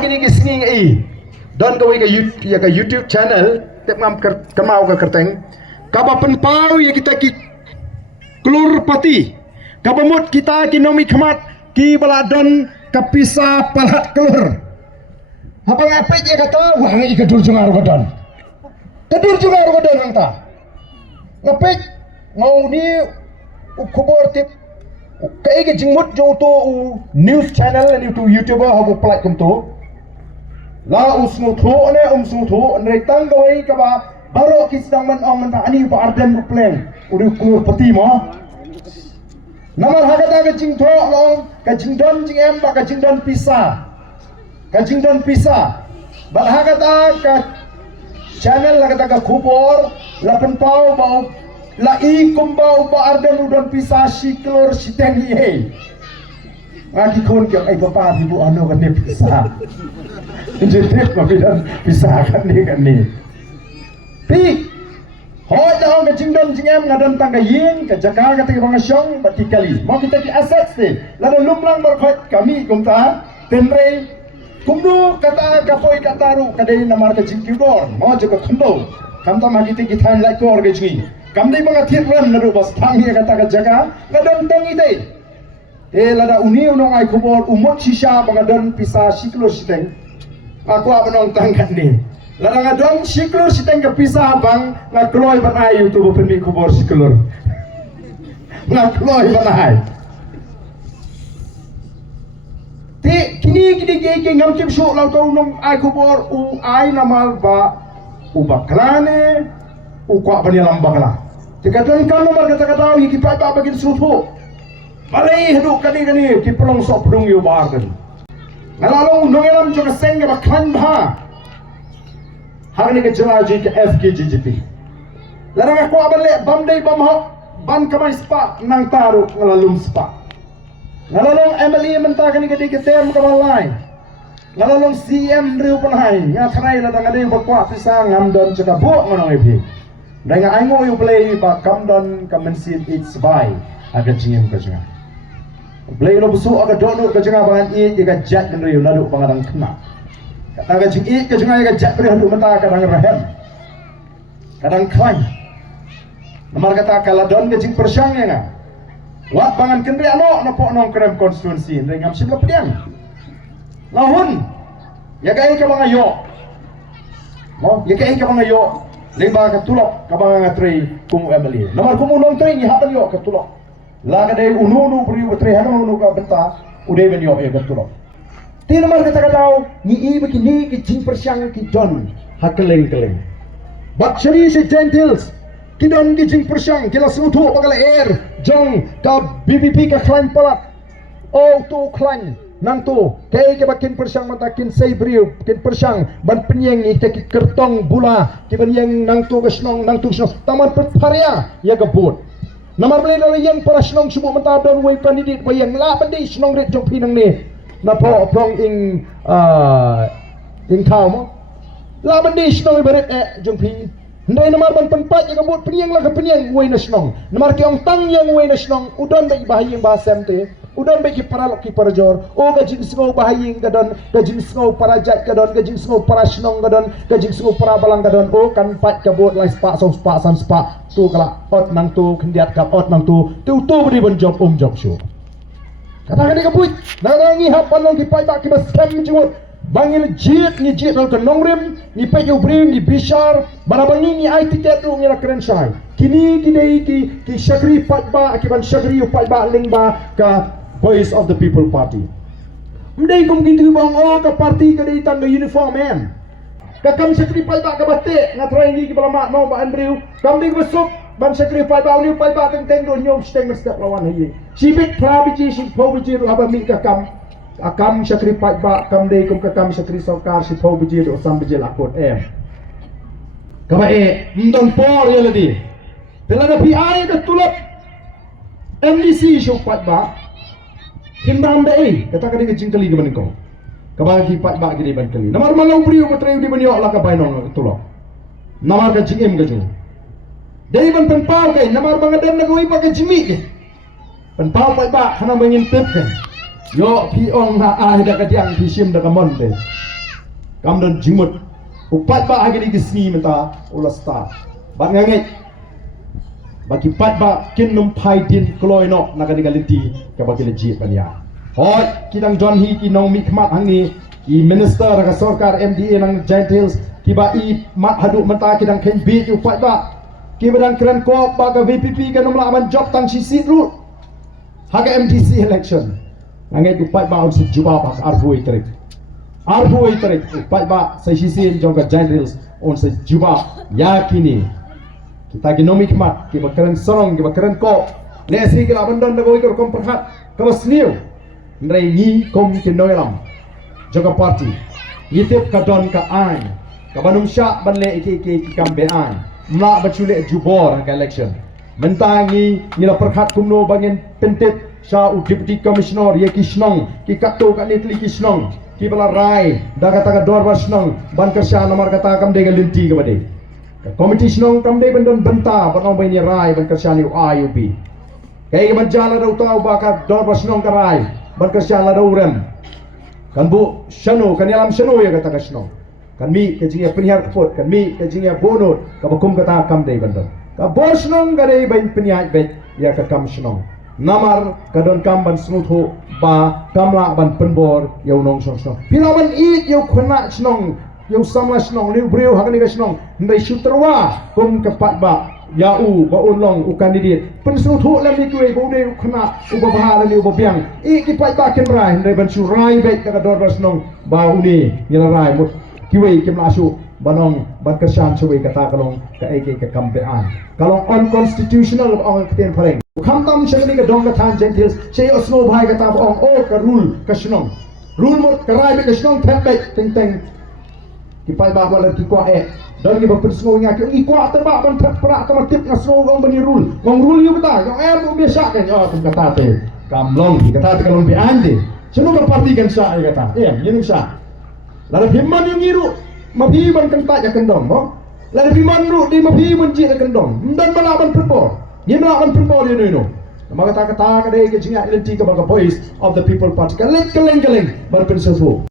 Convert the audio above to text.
kini ke sini ngai don kau ke YouTube channel tep ngam kemau ke kerteng kaba penpau ya kita ki kelur pati kaba mut kita ki nomi khamat ki baladon kapisa palat kelur apa ngapit dia kata wah ngai kedur jungar godon hang ta ngapit ngau ni ukubor tip kai ke jingmut jo to news channel ni tu YouTuber habu plat kum tu la usmu thu ne tang gawai ka ba baro ki sedang man ong ta ani ba arden pleng uri ku pati mo namar hagata ke jing tho long ka jing don jing em ba ka jing don pisa ba hagata ka channel la kata ka khupor la pen pau bau la i kumbau ba arden udon pisa siklor siteng ye aki kon ke ai bapa ibu anu kan ni pisa jadi mabidan pisa kan ni pi ho daun ke jingdon jingem ngadon tangga yin ke jaka kata ke bangasyong bati kali mau kita di aset se lalu lumlang berkhot kami kumta tenre kumdu kata kapoi kataru kadai namar ke jingkibor mau juga khndo kamta magiti kita like ko orge jing kamdai banga thirram naru bas thangi kata ka jaga ngadon tangi dei lada uni unong ai khobor umot sisa banga don pisa siklor siteng aku abonong tangkat ni lada ngadon siklor siteng ke pisa bang ngakloi ban ai youtube penmi khobor siklor ngakloi ban ai ti kini ge ngam tim sho lau to unong ai khobor u ai namal ba u baklane ukwa bani lambakla tikatan kan nomor kata-kata ki pa bagin sutu malai hadu kani ki pelong sok pedung yu barden ngalalong nongelam jo keseng ba khan bha harni ke jelaji ke FKGGP larang aku abale bamdei bamho ban kamai spa nang taru ngalalum spa ngalalong MLE menta kani ke tem kamalai ngalalong CM riu panhai ngatrai ladang ade bakwa pisang ngamdon ceka bo ngonong epi dengan aingo yu play ba kamdon kamensin it's by aga jingem ka jinga play lo busu aga dono ka jinga bangan i ga jat den riu nadu bangadang kena kata ga jing i ka jinga ga jat pri handu mata kadang rahem kadang klan nomor kata kaladon ga jing persyang ya nga wat bangan kendri ano na po nong krem konstituensi ngam sim lapdiang lahun ya ga i ka mga yo mo ya ga i ka mga yo limba ka tulok ka mga ngatri kumu emeli nomor kumu nong tri ni hapan yo ka tulok la ka dai unu bri utri hanong unu ka benta udai ben yo e ka tulok ti nomor kata katau ni i begini ki jing persyang ki don hakeleng bat shari se gentils ki don ki jing persyang kila sutu pakala air jong ka BBP ka klan palat o tu klan nang tu kay ke bakin persyang matakin say briu kin persyang ban penyeng ni ke kertong bula ki penyeng nang tu ke snong taman perparia ya gebut namar beli dari yang para snong subuh menta don wei pandidit bayang la bandi snong rit jong pinang ni na po prong ing thau mo la bandi snong beret jong pi ndai namar ban penpat ya gebut penyeng la ke penyeng wei na snong namar ki ong tang yang wei na snong udon bai bahayeng bahasam te udan bagi para loki para jor o gajing singo bahaying gadon gajing singo para jat gadon gajing singo para snong gadon gajing singo para balang gadon o kan pat kabot lai spa so spa san spa tu kala ot nang tu kendiat ka ot nang tu beri ban job job show kata kan kabut nangi hapan long ki pai tak ki baskem jut bangil jit ni jit nang kanong rim ni pe yo bring ni bishar barabangi ni ai tiket tu ngira keren sai kini kidai ki shagri pat ba akiban shagri pat ba lingba ka Voice of the People Party. Mendai kum gitu bang oh ke parti ke dai tangga uniform man. Kakam sacrifice ba ka batte ngatrai ni ki bala mak no ba andriu. Kam di besuk ban sacrifice ba ni pai ba teng do nyom steng step lawan hi. Sibit prabiji si pobiji ro aba mi kakam. Akam sacrifice ba kam dai kum kakam sacrifice sokar si pobiji do sam bijil akot Kaba mtong por ya ladi. Telada PI ka tulap MDC syupat ba hindam dai kata kali kecing kali ke kau kabagi pat ba gini ban kali namar malau priu ko treu di banyo la ka bainong tulok namar ka jingem ka jung dai ban penpau kai namar bangadan na goi pa ka jimi ke penpau pat ba hana bangin tip kan yo pi ong ha da ka diang pi sim da ka mon de Kamdan jimut upat ba agi di gisni menta ulas sta ban ngangai bagi pat ba kin num pai din kloino naga ni galinti ka bagi leji pania hoi kidang John hi ki nong mi khmat hangi i minister raga sarkar MDA nang Giant Hills ki ba i mat hadu menta kidang ken bi upat ba ki badang keren ko ba ka VPP ka num laman job tang si sit ru haga MDC election ngangai upat ba on si juba ba arfui terik arfui terik upat ba sa sisin jong ka Giant Hills on sa juba yakini kita genomi khmat ki bakaran sorong ki bakaran ko lesi ki laban don dago ikor kom perhat kawas niu ndrai ni kom ki noilam jaga party yitip ka don ka ai ka banum sya banle iki kambe an mla bachule jubor ka election mentangi nila perhat kumno bangin pentip sya u deputy commissioner ye kisnong ki kato ka netli kisnong ki bala rai daga taga dor basnong ban ka sya nomor kata kam de galinti ka bade komiti senong kamde bendon benta banong bani rai ban kersyani IUP kay majala daw tao baka dor senong karai ban kersyala daw rem kan bu syano kan yalam syano ya kata kasno kan mi kejinga penihar pot kan mi kejinga bonot ka bakum kata kamde bendon ka bosnong gade ban penihar bet ya ka kam senong namar kadon kam ban snutho ba kamla ban penbor yau nong song pilawan it yau khona senong yung sama senong liu breu hak ni senong ndai sutrawa kum kepat ba yau ba unlong u kandidat pensu thu lam ni kuai bo de khna u ba bahal ni u ba biang i ki pai ba ken rai ndai ban su rai be ka dor ba senong ba uni yala rai mut kiwei kim la su banong ban kersan suwi kata kalong ka ek ka kambe an kalong unconstitutional ong keten phareng kham tam shagni ka dong ka than gentil sei osno bhai ka ta ong o ka rule ka senong rule mut ka rai be ka senong thep be teng teng kipai ba wala ki kwa dan ni ba persno nga ki kwa ta ba ban pra ta tip na sno gong bani rule gong rule yu bata yung biasa kan yo tum kata te kamlong ki kata te kalong bi ande sino ba party kan sa ay kata yun sa la himman yung iru mabi ban kan ta ya kendong mo la himman ru di mabi ban ji kendong dan malaban perpor ni malaban perpor yun no mga kata ka dai ke jinga ilenti ka baga voice of the people party kaleng kaleng bar pensu